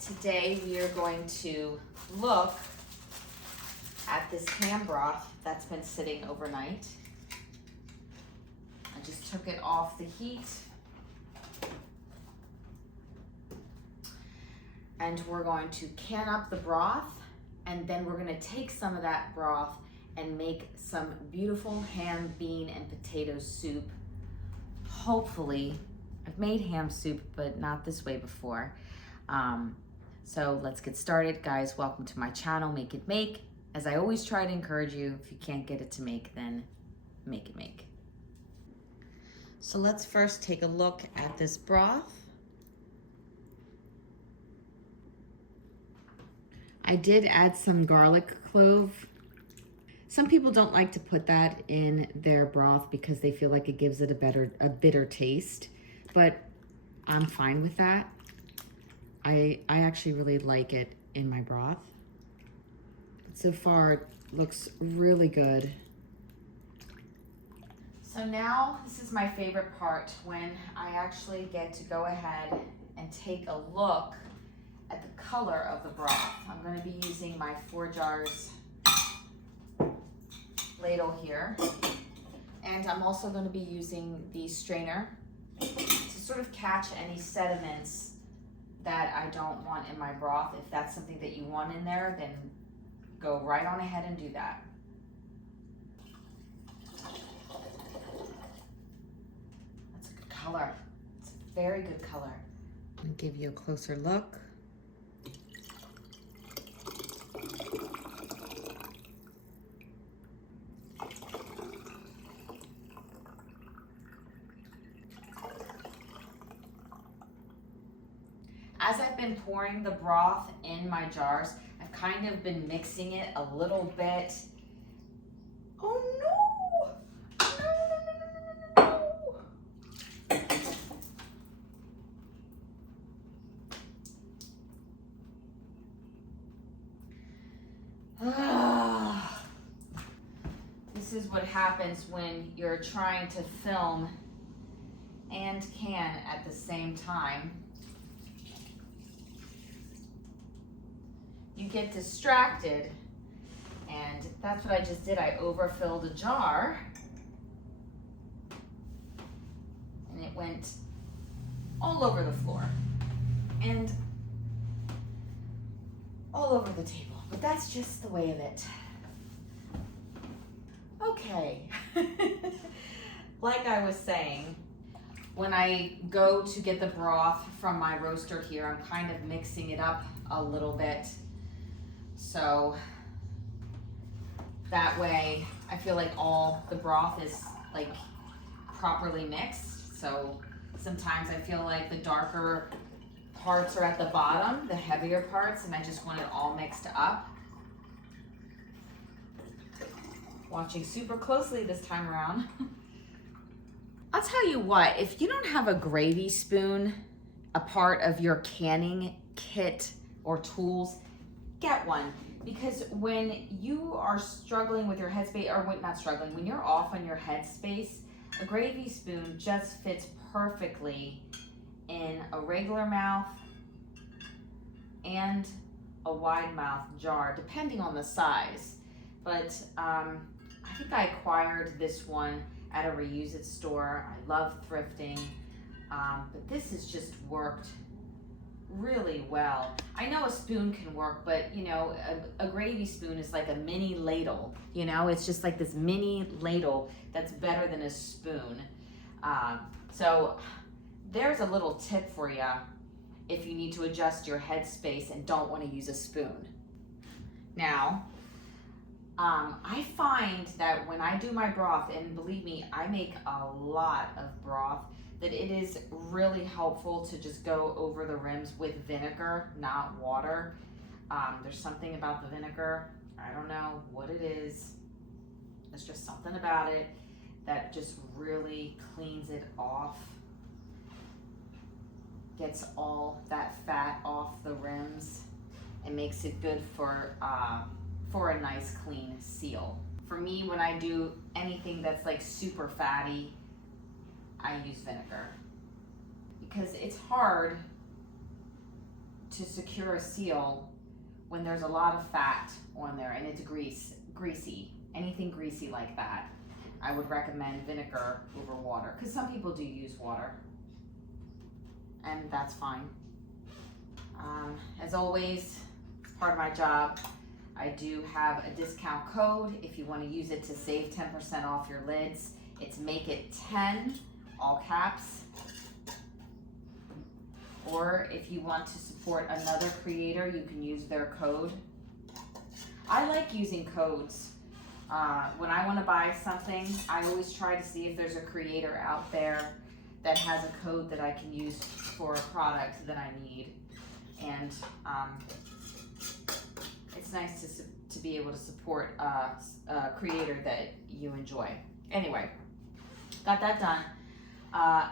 Today we are going to look at this ham broth that's been sitting overnight. I just took it off the heat. And we're going to can up the broth, and then we're gonna take some of that broth and make some beautiful ham, bean, and potato soup. Hopefully, I've made ham soup, but not this way before. So let's get started. Guys, welcome to my channel, Make It Make. As I always try to encourage you, if you can't get it to make, then make it make. So let's first take a look at this broth. I did add some garlic clove. Some people don't like to put that in their broth because they feel like it gives it a bitter taste, but I'm fine with that. I actually really like it in my broth. So far, it looks really good. So now, this is my favorite part, when I actually get to go ahead and take a look at the color of the broth. I'm going to be using my 4 jars ladle here, and I'm also going to be using the strainer to sort of catch any sediments that I don't want in my broth. If that's something that you want in there, then go right on ahead and do that. That's a good color. It's a very good color. I'm going to give you a closer look. As I've been pouring the broth in my jars, I've kind of been mixing it a little bit. Oh no! No. This is what happens when you're trying to film and can at the same time. You get distracted, and that's what I just did. I overfilled a jar, and it went all over the floor and all over the table, but that's just the way of it. Okay, like I was saying, when I go to get the broth from my roaster here, I'm kind of mixing it up a little bit. So that way I feel like all the broth is like properly mixed. So sometimes I feel like the darker parts are at the bottom, the heavier parts, and I just want it all mixed up. Watching super closely this time around. I'll tell you what, if you don't have a gravy spoon, a part of your canning kit or tools, get one, because when you are struggling with your headspace, or not struggling, when you're off on your headspace, a gravy spoon just fits perfectly in a regular mouth and a wide mouth jar, depending on the size. But I think I acquired this one at a reuse it store. I love thrifting, but this has just worked really well. I know a spoon can work, but you know, a gravy spoon is like a mini ladle. You know, it's just like this mini ladle that's better than a spoon. So there's a little tip for you if you need to adjust your headspace and don't want to use a spoon. Now, I find that when I do my broth, and believe me, I make a lot of broth, that it is really helpful to just go over the rims with vinegar, not water. There's something about the vinegar, I don't know what it is. There's just something about it that just really cleans it off. Gets all that fat off the rims and makes it good for a nice clean seal. For me, when I do anything that's like super fatty, I use vinegar because it's hard to secure a seal when there's a lot of fat on there and it's greasy, anything greasy like that, I would recommend vinegar over water, because some people do use water, and that's fine. As always, it's part of my job. I do have a discount code if you want to use it to save 10% off your lids. It's make it 10, all caps. Or if you want to support another creator, you can use their code. I like using codes. When I want to buy something, I always try to see if there's a creator out there that has a code that I can use for a product that I need. And it's nice to be able to support a creator that you enjoy. Anyway, got that done.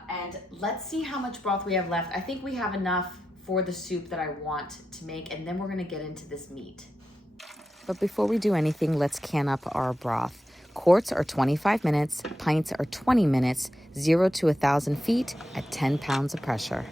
And let's see how much broth we have left. I think we have enough for the soup that I want to make, and then we're gonna get into this meat. But before we do anything, let's can up our broth. Quarts are 25 minutes, pints are 20 minutes, 0 to 1,000 feet at 10 pounds of pressure.